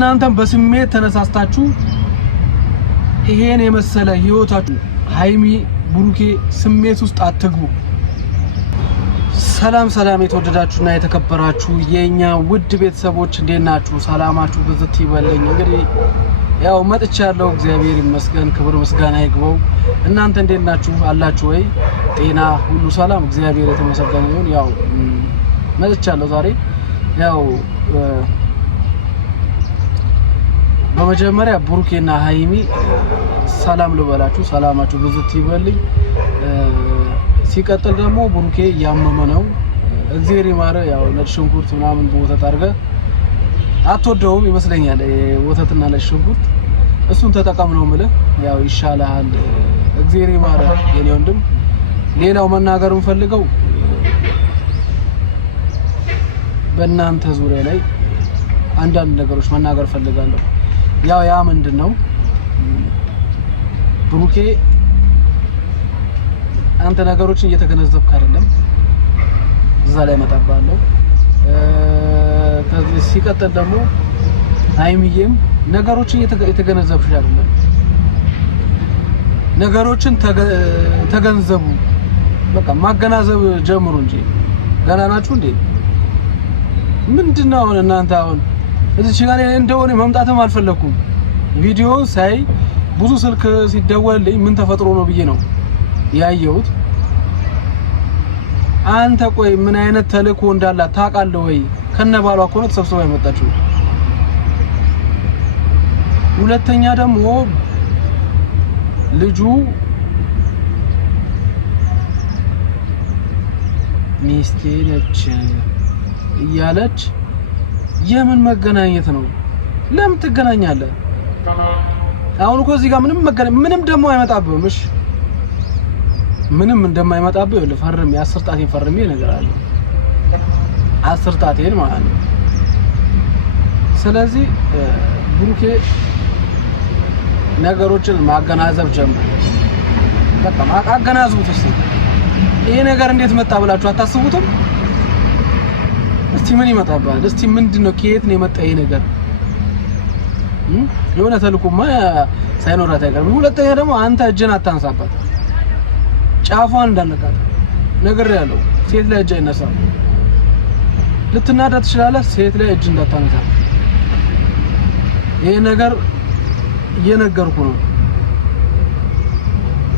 እናንተም በስሜት ተነሳስታችሁ ይሄን የመሰለ ህይወታችሁ ሃይሚ ብሩኬ ስሜት ውስጥ አትግቡ። ሰላም የተወደዳችሁና የተከበራችሁ የኛ ውድ ቤተሰቦች እንዴት ናችሁ? ሰላማችሁ ብዝት ይበልኝ። እንግዲህ ያው መጥቻለሁ። እግዚአብሔር ይመስገን፣ ክብር ምስጋና ይግባው። እናንተ እንዴት ናችሁ? አላችሁ ወይ? ጤና ሁሉ ሰላም? እግዚአብሔር የተመሰገነ ይሁን። ያው መጥቻለሁ ዛሬ። ያው በመጀመሪያ ብሩኬና ሃይሚ ሰላም ልበላችሁ፣ ሰላማችሁ ብዝት ይበልኝ። ሲቀጥል ደግሞ ብሩኬ ያመመ ነው። እግዚአብሔር ይማረ። ያው ነጭ ሽንኩርት ምናምን በወተት አድርገህ አትወደውም ይመስለኛል፣ ወተትና ነጭ ሽንኩርት እሱን ተጠቀም ነው የምልህ። ያው ይሻላል። እግዚአብሔር ይማረ የኔ ወንድም። ሌላው መናገር እንፈልገው በእናንተ ዙሪያ ላይ አንዳንድ ነገሮች መናገር ፈልጋለሁ። ያው ያ ምንድነው ብሩኬ አንተ ነገሮችን እየተገነዘብክ አይደለም። እዛ ላይ መጣባለሁ። ከዚህ ሲቀጥል ደግሞ ሃይሚዬም ነገሮችን እየተገነዘብሽ አይደለም። ነገሮችን ተገንዘቡ። በቃ ማገናዘብ ጀምሩ እንጂ ገና ናችሁ እንዴ? ምንድነው አሁን እናንተ አሁን እዚህ ጋር እንደሆነ መምጣትም አልፈለኩም። ቪዲዮ ሳይ ብዙ ስልክ ሲደወልልኝ ምን ተፈጥሮ ነው ብዬ ነው ያየሁት። አንተ ቆይ ምን አይነት ተልእኮ እንዳላት ታውቃለህ ወይ? ከነባሏ እኮ ነው ተሰብስባ የመጣችው። ሁለተኛ ደግሞ ልጁ ሚስቴ ነች እያለች የምን መገናኘት ነው? ለምን ትገናኛለህ? አሁን እኮ እዚህ ጋር ምንም ደግሞ አይመጣብህም። እሺ ምንም እንደማይመጣብህ ለፈርም 10 ጣቴን ፈርሜ ነገር አለ 10 ጣቴን ማለት ነው። ስለዚህ ብሩኬ ነገሮችን ማገናዘብ ጀምር። በቃ አገናዝቡት። ይሄ ነገር እንዴት መጣ ብላችሁ አታስቡትም? እስቲ ምን ይመጣባል? እስቲ ምንድነው? ከየት ነው የመጣ ይሄ ነገር? የሆነ ተልኩማ ሳይኖራት አይቀርም። ሁለተኛ ደግሞ አንተ እጅን አታንሳባት። ጫፏን እንዳነቃት ነገር ያለው ሴት ላይ እጅ አይነሳም። ልትናዳ ትችላለህ። ሴት ላይ እጅ እንዳታነሳ። ይሄ ነገር እየነገርኩ ነው።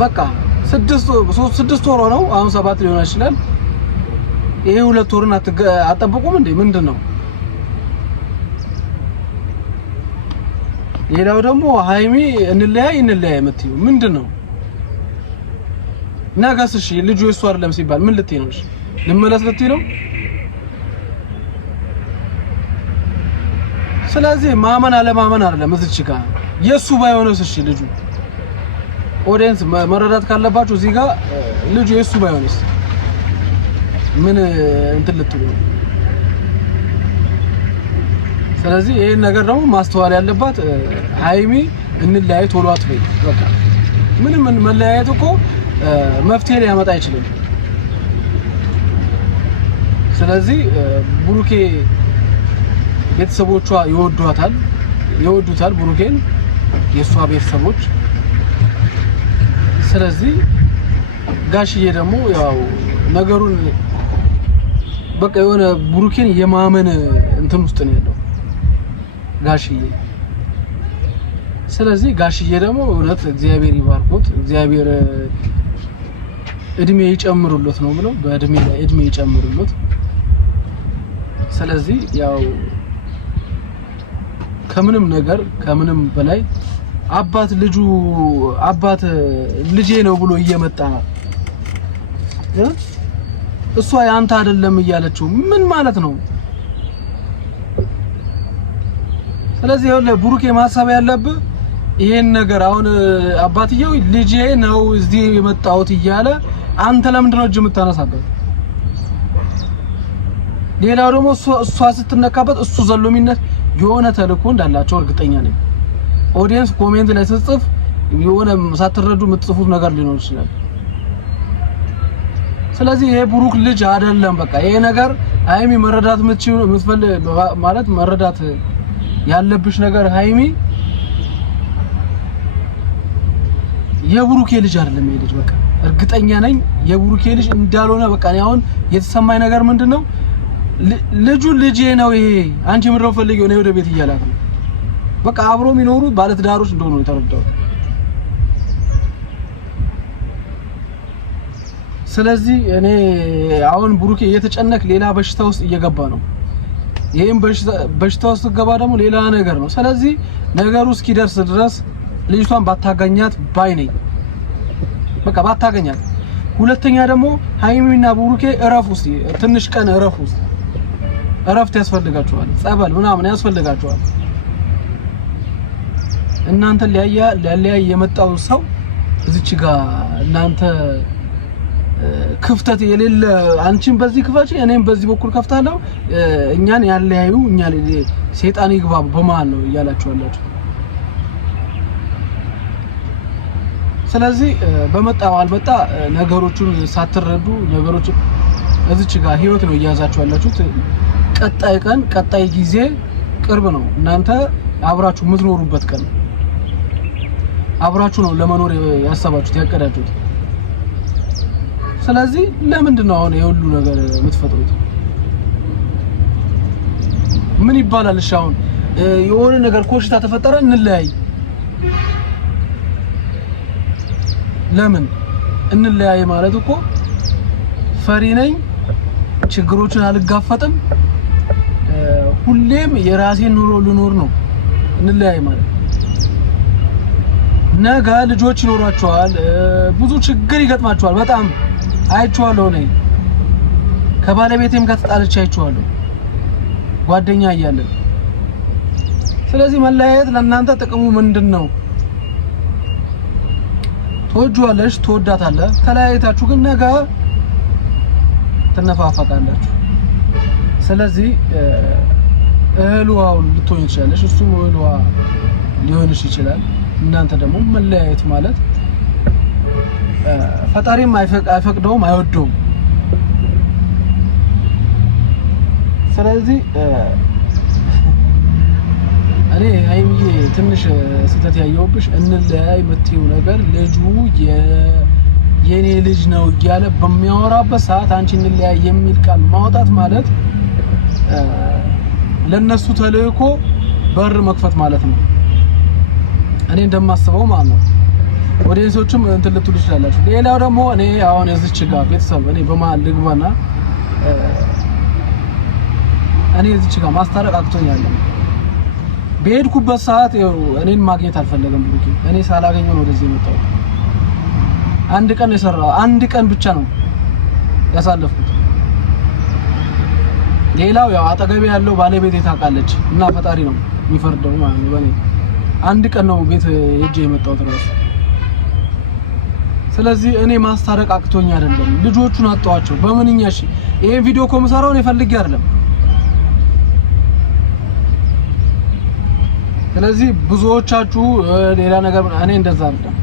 በቃ 6 ወር ነው አሁን 7 ሊሆን ይችላል። ይሄ 2 ወርን አጠብቁም እንዴ? ምንድነው? ሌላው ደግሞ ሃይሚ እንለያይ የምትይው ምንድነው? ነገስ እሺ ልጁ እሱ አይደለም ሲባል ምን ልትይ ነው? እሺ ልመለስ ልትይ ነው? ስለዚህ ማመን አለማመን አይደለም እዚህ ጋር የሱ ባይሆንስ? እሺ ልጁ ኦዲየንስ መረዳት ካለባችሁ እዚህ ጋር ልጁ የሱ ባይሆንስ ምን እንትን ልትሉ ነው? ስለዚህ ይሄን ነገር ደግሞ ማስተዋል ያለባት ሃይሚ እንለያይ ቶሎ አትበይ። በቃ ምንም መለያየት እኮ መፍትሄ ሊያመጣ አይችልም። ስለዚህ ብሩኬ ቤተሰቦቿ ይወዱታል ብሩኬን የሷ ቤተሰቦች። ስለዚህ ጋሽዬ ደግሞ ያው ነገሩን በቃ የሆነ ብሩኬን የማመን እንትን ውስጥ ነው ያለው ጋሽዬ። ስለዚህ ጋሽዬ ደግሞ እውነት እግዚአብሔር ይባርኩት፣ እግዚአብሔር እድሜ ይጨምሩለት ነው ብለው በእድሜ ላይ እድሜ ይጨምሩለት። ስለዚህ ያው ከምንም በላይ አባት ልጄ ነው ብሎ እየመጣ ነው። እሷ ያንተ አይደለም እያለችው ምን ማለት ነው? ስለዚህ ይኸውልህ ብሩኬ ማሰብ ያለብህ ይሄን ነገር አሁን አባትየው ልጄ ነው እዚህ የመጣሁት እያለ አንተ ለምንድን ነው እጅ የምታነሳበት? ሌላው ደግሞ እሷ ስትነካበት እሱ ዘሎሚነት የሆነ ተልእኮ እንዳላቸው እርግጠኛ ነኝ። ኦዲየንስ ኮሜንት ላይ ስትጽፍ የሆነ ሳትረዱ የምትጽፉት ነገር ሊኖር ይችላል። ስለዚህ ይሄ ብሩክ ልጅ አይደለም። በቃ ይሄ ነገር ሃይሚ መረዳት የምትፈልግ ማለት መረዳት ያለብሽ ነገር ሃይሚ የብሩኬ ልጅ አይደለም ይሄ ልጅ በቃ እርግጠኛ ነኝ የብሩኬ ልጅ እንዳልሆነ በቃ አሁን የተሰማኝ ነገር ምንድነው ልጁ ልጄ ነው ይሄ አንቺ ምንድነው ፈልጊው ነው ወደ ቤት እያላት ነው በቃ አብሮ የሚኖሩ ባለትዳሮች እንደሆኑ የተረዳው ስለዚህ እኔ አሁን ብሩኬ እየተጨነቅ ሌላ በሽታ ውስጥ እየገባ ነው ይሄን በሽታ ውስጥ ገባ ደግሞ ሌላ ነገር ነው ስለዚህ ነገሩ እስኪደርስ ድረስ ልጅቷን ባታገኛት ባይ ነኝ በቃ ባታገኛት ሁለተኛ ደግሞ ሃይሚና ብሩኬ እረፍ ውስጥ ትንሽ ቀን እረፍ ውስጥ እረፍት ያስፈልጋቸዋል ጸበል ምናምን ያስፈልጋቸዋል እናንተ ሊያያይ የመጣው ሰው እዚች ጋር እናንተ ክፍተት የሌለ አንቺን በዚህ ክፈች እኔም በዚህ በኩል ከፍታለሁ እኛን ያለያዩ እኛ ሰይጣን ይግባ በማን ነው እያላችሁ አላችሁ ስለዚህ በመጣው አልመጣ ነገሮቹን ሳትረዱ ነገሮችን እዚች ጋር ህይወት ነው እያዛችሁ ያላችሁት ቀጣይ ቀን ቀጣይ ጊዜ ቅርብ ነው እናንተ አብራችሁ የምትኖሩበት ቀን አብራችሁ ነው ለመኖር ያሰባችሁት ያቀዳችሁት ስለዚህ ለምንድነው አሁን የሁሉ ነገር የምትፈጥሩት ምን ይባላል እሺ አሁን የሆነ ነገር ኮሽታ ተፈጠረ እንለያይ ለምን እንለያይ ማለት እኮ ፈሪ ነኝ ችግሮችን አልጋፈጥም ሁሌም የራሴን ኑሮ ልኖር ነው እንለያይ ማለት ነገ ልጆች ይኖራቸዋል ብዙ ችግር ይገጥማቸዋል በጣም አይቻለሁ ነኝ ከባለቤቴም ጋር ተጣልቼ አይቻለሁ ጓደኛ እያለን ስለዚህ መለያየት ለእናንተ ጥቅሙ ምንድነው ትወጂዋለሽ ትወዳታለህ ተለያይታችሁ ግን ነገ ትነፋፈቃላችሁ ስለዚህ እህልዋው ልትሆን ይችላልሽ እሱም እህልዋ ሊሆንሽ ይችላል እናንተ ደግሞ መለያየት ማለት ፈጣሪም አይፈቅደውም አይወደውም ስለዚህ እኔ ሃይሚዬ ትንሽ ስህተት ያየሁብሽ እንለያይ የምትይው ነገር ልጁ የኔ ልጅ ነው እያለ በሚያወራበት ሰዓት አንቺ እንለያይ የሚል ቃል ማውጣት ማለት ለነሱ ተልእኮ በር መክፈት ማለት ነው እኔ እንደማስበው ማለት ነው ኦዲየንሶችም እንትን ልትሉ ይችላልላችሁ ሌላው ደግሞ እኔ አሁን እዚች ጋር ቤተሰብ እኔ በመሀል ልግባና እኔ እዚች ጋር ማስታረቅ አቅቶኛል በሄድኩበት ሰዓት እኔን ማግኘት አልፈለገም ብሩኬ እኔ ሳላገኘው ነው ወደዚህ የመጣው አንድ ቀን የሰራው አንድ ቀን ብቻ ነው ያሳለፍኩት ሌላው ያው አጠገቤ ያለው ባለቤቴ ታውቃለች እና ፈጣሪ ነው የሚፈርደው ማለት ነው በኔ አንድ ቀን ነው ቤት ሄጄ የመጣው ድረስ ስለዚህ እኔ ማስታረቅ አቅቶኝ አይደለም ልጆቹን አጣዋቸው በምንኛሽ ይሄን ቪዲዮ ኮምሰራው ነው ፈልጌ አይደለም ስለዚህ ብዙዎቻችሁ ሌላ ነገር እኔ እንደዛ አይደለም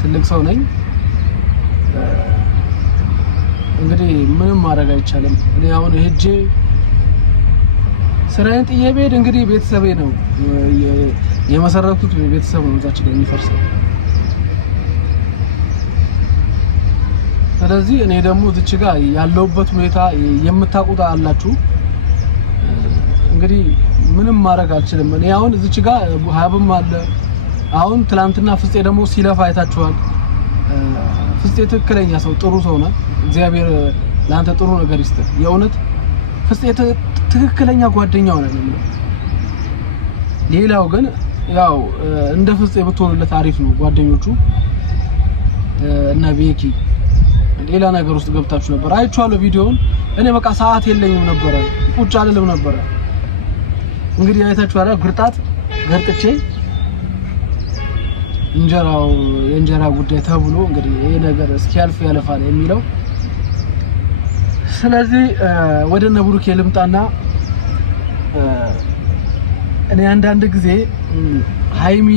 ትልቅ ሰው ነኝ እንግዲህ ምንም ማድረግ አይቻልም እኔ አሁን ሄጄ ስራዬን ጥዬ ብሄድ እንግዲህ ቤተሰቤ ነው የመሰረቱት ቤተሰብ ነው እዛች ጋር የሚፈርሰው ስለዚህ እኔ ደግሞ እዚች ጋር ያለውበት ሁኔታ የምታውቁት አላችሁ እንግዲህ ምንም ማድረግ አልችልም እኔ አሁን እዚች ጋር ሀብም አለ አሁን ትላንትና ፍፄ ደግሞ ሲለፋ አይታችኋል ፍፄ ትክክለኛ ሰው ጥሩ ሰው ነው እግዚአብሔር ላንተ ጥሩ ነገር ይስጥ የእውነት ፍፄ ትክክለኛ ጓደኛው ነው ሌላው ግን ያው እንደ ፍፄ ብትሆኑለት አሪፍ ነው ጓደኞቹ እና ቤኪ ሌላ ነገር ውስጥ ገብታችሁ ነበር አይቻለሁ ቪዲዮውን እኔ በቃ ሰዓት የለኝም ነበር ቁጭ አልልም ነበር እንግዲህ አይታችሁ አላ ግርጣት ገርጥቼ የእንጀራ ጉዳይ ተብሎ እንግዲህ ይሄ ነገር እስኪያልፍ ያለፋል የሚለው ስለዚህ ወደ እነ ብሩኬ ልምጣና እኔ አንዳንድ ጊዜ ሃይሚ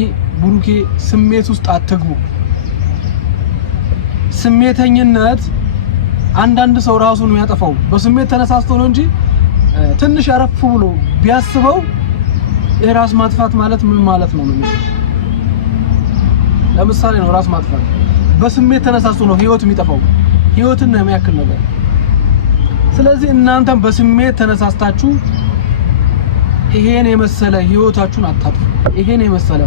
ብሩኬ ስሜት ውስጥ አትግቡ ስሜተኝነት አንዳንድ ሰው ራሱን የሚያጠፋው በስሜት ተነሳስቶ ነው እንጂ ትንሽ አረፍ ብሎ ቢያስበው የራስ ማጥፋት ማለት ምን ማለት ነው? ለምሳሌ ነው ራስ ማጥፋት በስሜት ተነሳስቶ ነው ህይወት የሚጠፋው። ህይወትን ነው የሚያክል ነገር። ስለዚህ እናንተም በስሜት ተነሳስታችሁ ይሄን የመሰለ ህይወታችሁን አታጥፉ። ይሄን የመሰለ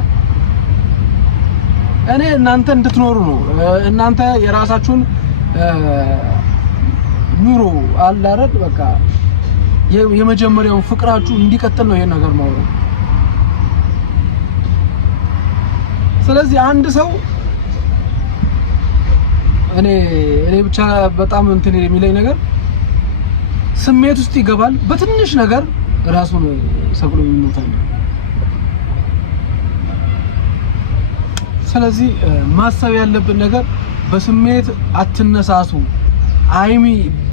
እኔ እናንተ እንድትኖሩ ነው። እናንተ የራሳችሁን ኑሮ አለ አይደል? በቃ የመጀመሪያው ፍቅራችሁ እንዲቀጥል ነው ይሄን ነገር ማውራት። ስለዚህ አንድ ሰው እኔ ብቻ በጣም እንትን የሚለኝ ነገር ስሜት ውስጥ ይገባል። በትንሽ ነገር ራሱን ሰቅሎ ይሞታል። ስለዚህ ማሰብ ያለብን ነገር በስሜት አትነሳሱ። አይሚ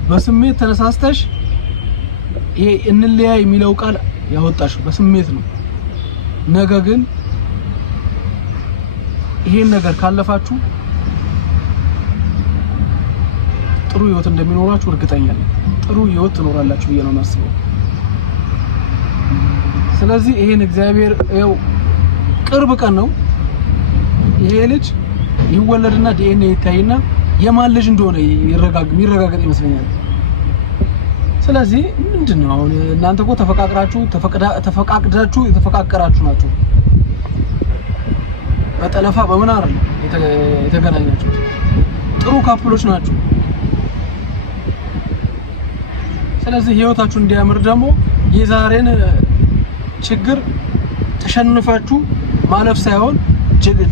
በስሜት ተነሳስተሽ ይሄ እንለያይ የሚለው ቃል ያወጣሽው በስሜት ነው። ነገ ግን ይሄን ነገር ካለፋችሁ ጥሩ ህይወት እንደሚኖራችሁ እርግጠኛ ነኝ። ጥሩ ህይወት ትኖራላችሁ ብዬ ነው የማስበው። ስለዚህ ይሄን እግዚአብሔር ያው ቅርብ ቀን ነው ይሄ ልጅ ይወለድና ዲኤንኤ ይታይና የማን ልጅ እንደሆነ ይረጋገጥ ይመስለኛል። ስለዚህ ምንድነው አሁን እናንተ እኮ ተፈቃቅዳችሁ የተፈቃቀራችሁ ናችሁ። በጠለፋ በምን አይደል የተገናኛችሁ? ጥሩ ካፕሎች ናችሁ። ስለዚህ ህይወታችሁ እንዲያምር ደግሞ የዛሬን ችግር ተሸንፋችሁ ማለፍ ሳይሆን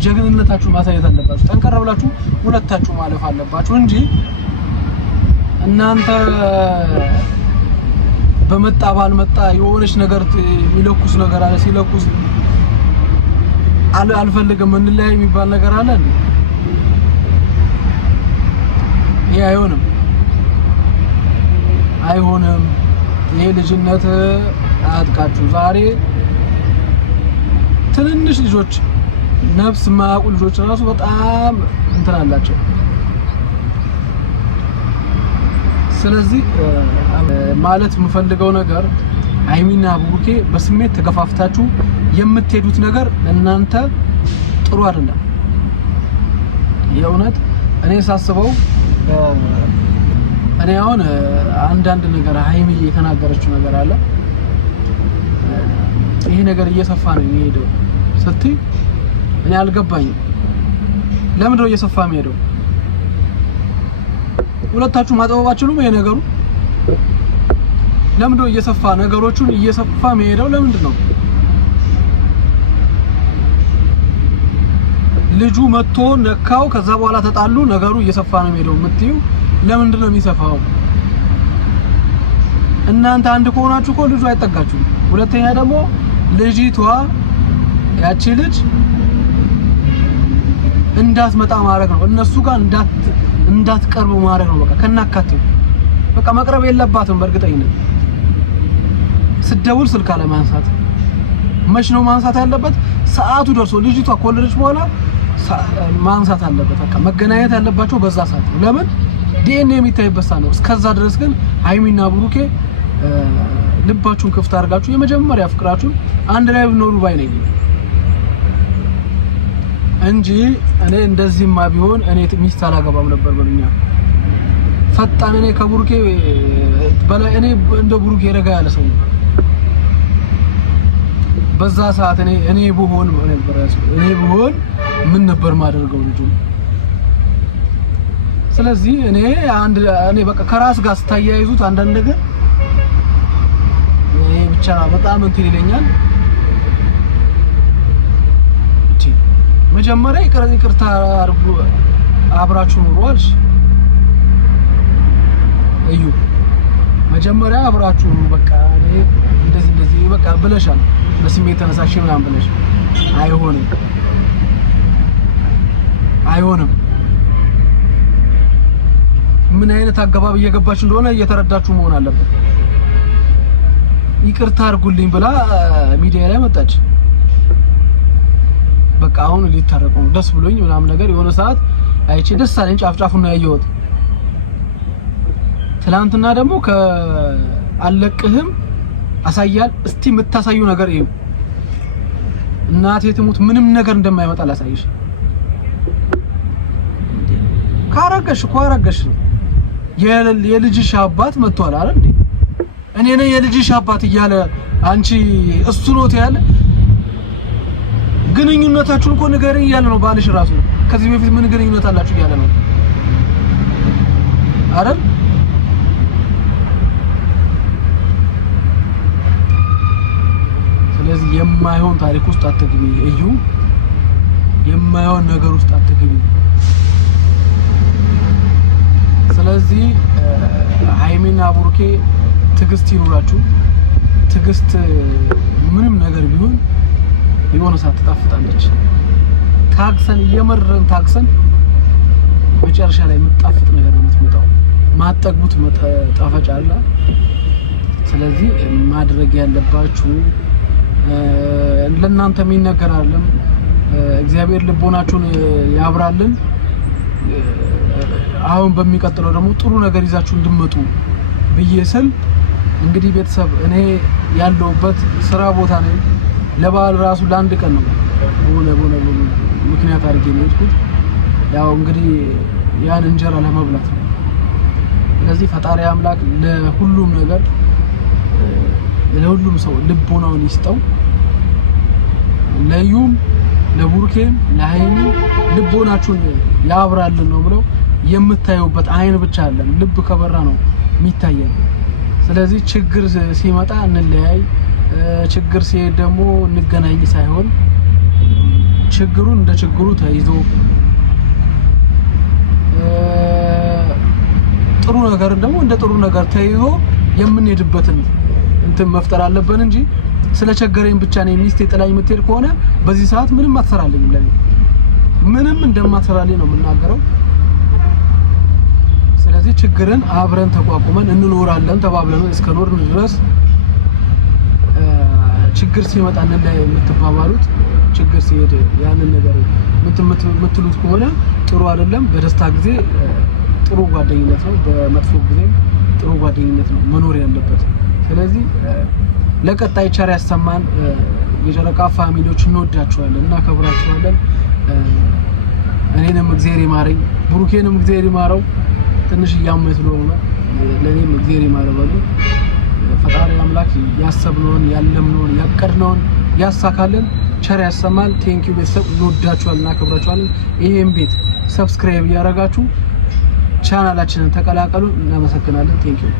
ጀግንነታችሁ ማሳየት አለባችሁ። ጠንከር ብላችሁ ሁለታችሁ ማለፍ አለባችሁ እንጂ እናንተ በመጣ ባልመጣ የሆነች ነገር የሚለኩስ ነገር አለ። ሲለኩስ አልፈልግም እንለያይ የሚባል ነገር አለ እንዴ? ይሄ አይሆንም። ይሄ ልጅነት አያጥቃችሁ። ዛሬ ትንንሽ ልጆች ነፍስ ማያውቁ ልጆች ራሱ በጣም እንትን አላቸው። ስለዚህ ማለት የምፈልገው ነገር አይሚና ቡሩኬ በስሜት ተገፋፍታችሁ የምትሄዱት ነገር እናንተ ጥሩ አይደለም። የእውነት እኔ ሳስበው እኔ አሁን አንዳንድ ነገር አይሚ የተናገረችው ነገር አለ። ይሄ ነገር እየሰፋ ነው የሚሄደው ስትይ እኔ አልገባኝም። ለምንድን ነው እየሰፋ የሚሄደው? ሁለታችሁ ማጥበባችሁ ነው ይሄ ነገሩ። ለምንድን ነው እየሰፋ ነገሮቹን እየሰፋ የሚሄደው? ለምንድን ነው ልጁ መጥቶ ነካው፣ ከዛ በኋላ ተጣሉ፣ ነገሩ እየሰፋ ነው የሚሄደው የምትዩ? ለምንድን ነው የሚሰፋው? እናንተ አንድ ከሆናችሁ እኮ ልጁ አይጠጋችሁም። ሁለተኛ ደግሞ ልጅቷ ያቺ ልጅ እንዳትመጣ ማድረግ ነው። እነሱ ጋር እንዳትቀርቡ ማድረግ ነው። በቃ ከናካቴው በቃ መቅረብ የለባትም። በእርግጠኝነት ስደውል ስልክ አለ ማንሳት። መች ነው ማንሳት ያለበት? ሰዓቱ ደርሶ ልጅቷ ከወለደች በኋላ ማንሳት አለበት። በቃ መገናኘት ያለባቸው በዛ ሰዓት ነው። ለምን ዲኤንኤ የሚታይበት ሰዓት ነው። እስከዛ ድረስ ግን ሃይሚና ብሩኬ ልባችሁን ክፍት አድርጋችሁ የመጀመሪያ ፍቅራችሁን አንድ ላይ ብኖሩ ባይ ነኝ እንጂ እኔ እንደዚህማ ቢሆን እኔ ሚስት አላገባም ነበር በሉኛ። ፈጣን እኔ ከብሩኬ በላይ እኔ እንደ ብሩኬ ረጋ ያለ ሰው በዛ ሰዓት እኔ ብሆን ነበር እኔ ብሆን ምን ነበር ማደርገው ልጅ። ስለዚህ እኔ በቃ ከራስ ጋር ስታያይዙት አንዳንድ ነገር እኔ ብቻ በጣም እንትን ይለኛል። መጀመሪያ ይቅርታ አድርጉ፣ አብራችሁ ኑሩ አልሽ እዩ። መጀመሪያ አብራችሁ በቃ እኔ እንደዚህ በቃ ብለሻል። በስሜት ተነሳሽ ምናምን ብለሽ አይሆንም። ምን አይነት አገባብ እየገባች እንደሆነ እየተረዳችሁ መሆን አለበት። ይቅርታ አድርጉልኝ ብላ ሚዲያ ላይ መጣች። በቃ አሁን ሊታረቁ ደስ ብሎኝ ምናምን ነገር የሆነ ሰዓት አይቼ ደስ አለኝ። ጫፍጫፉን ነው ያየሁት። ትላንትና ደግሞ ከአለቅህም አሳያል። እስቲ የምታሳዩ ነገር ይሄ እናቴ ትሙት ምንም ነገር እንደማይመጣ ላሳይሽ። ካረገሽ የልጅሽ አባት መጥቷል አይደል እንዴ? እኔ ነኝ የልጅሽ አባት እያለ አንቺ እሱ ነው ያለ። ግንኙነታችሁን እኮ ንገረኝ እያለ ነው ባልሽ ራሱ። ከዚህ በፊት ምን ግንኙነት አላችሁ እያለ ነው አይደል? ስለዚህ የማይሆን ታሪክ ውስጥ አትግቢ እዩ። የማይሆን ነገር ውስጥ አትግቢ። ስለዚህ ሃይሚና ቡርኬ ትግስት ይኑራችሁ። ትግስት ምንም ነገር ቢሆን የሆነ ሰዓት ትጣፍጣለች። ታክሰን የመረን ታክሰን መጨረሻ ላይ የምጣፍጥ ነገር ነው የምትመጣው። ማጠግቡት ጣፋጭ አለ። ስለዚህ ማድረግ ያለባችሁ ለእናንተ የሚነገር አይደለም። እግዚአብሔር ልቦናችሁን ያብራልን። አሁን በሚቀጥለው ደግሞ ጥሩ ነገር ይዛችሁ እንድመጡ ብዬ ስል እንግዲህ ቤተሰብ እኔ ያለሁበት ስራ ቦታ ነኝ። ለበዓል ራሱ ለአንድ ቀን ነው ሆነ ምክንያት አድርጌ ነው የሄድኩት። ያው እንግዲህ ያን እንጀራ ለመብላት ነው። ስለዚህ ፈጣሪ አምላክ ለሁሉም ነገር ለሁሉም ሰው ልቦናውን ይስጠው። ለዩም ለቡርኬም ለሃይሚ ልቦናችሁን ያብራልን ነው ብለው የምታዩበት አይን ብቻ አይደለም፣ ልብ ከበራ ነው የሚታየው። ስለዚህ ችግር ሲመጣ እንለያይ፣ ችግር ሲሄድ ደግሞ እንገናኝ ሳይሆን ችግሩን እንደ ችግሩ ተይዞ ጥሩ ነገር ደግሞ እንደ ጥሩ ነገር ተይዞ የምንሄድበትን እንትን መፍጠር አለብን እንጂ ስለቸገረኝ ብቻ ነው ሚስቴ ጥላኝ የምትሄድ ከሆነ በዚህ ሰዓት ምንም አትሰራልኝም። ለኔ ምንም እንደማትሰራልኝ ነው የምናገረው። ስለዚህ ችግርን አብረን ተቋቁመን እንኖራለን ተባብለን እስከኖርን ድረስ ችግር ሲመጣ እንላይ የምትባባሉት ችግር ሲሄድ ያንን ነገር የምትሉት ከሆነ ጥሩ አይደለም። በደስታ ጊዜ ጥሩ ጓደኝነት ነው፣ በመጥፎ ጊዜ ጥሩ ጓደኝነት ነው መኖር ያለበት። ስለዚህ ለቀጣይ ቸር ያሰማን። የጨረቃ ፋሚሊዎች እንወዳችኋለን፣ እናከብራችኋለን። እኔንም እግዚአብሔር ይማረኝ፣ ብሩኬንም እግዚአብሔር ይማረው። ትንሽ እያመመኝ ስለሆነ ለኔም እግዚአብሔር ይማረው በሉ። ፈጣሪ አምላክ ያሰብነውን ያለምነውን ያቀድነውን ያሳካልን፣ ቸር ያሰማል። ቴንኪው ቤተሰብ፣ እንወዳችኋለን፣ እናከብራችኋለን። ይሄን ቤት ሰብስክራይብ እያደረጋችሁ ቻናላችንን ተቀላቀሉ። እናመሰግናለን። ቴንኪው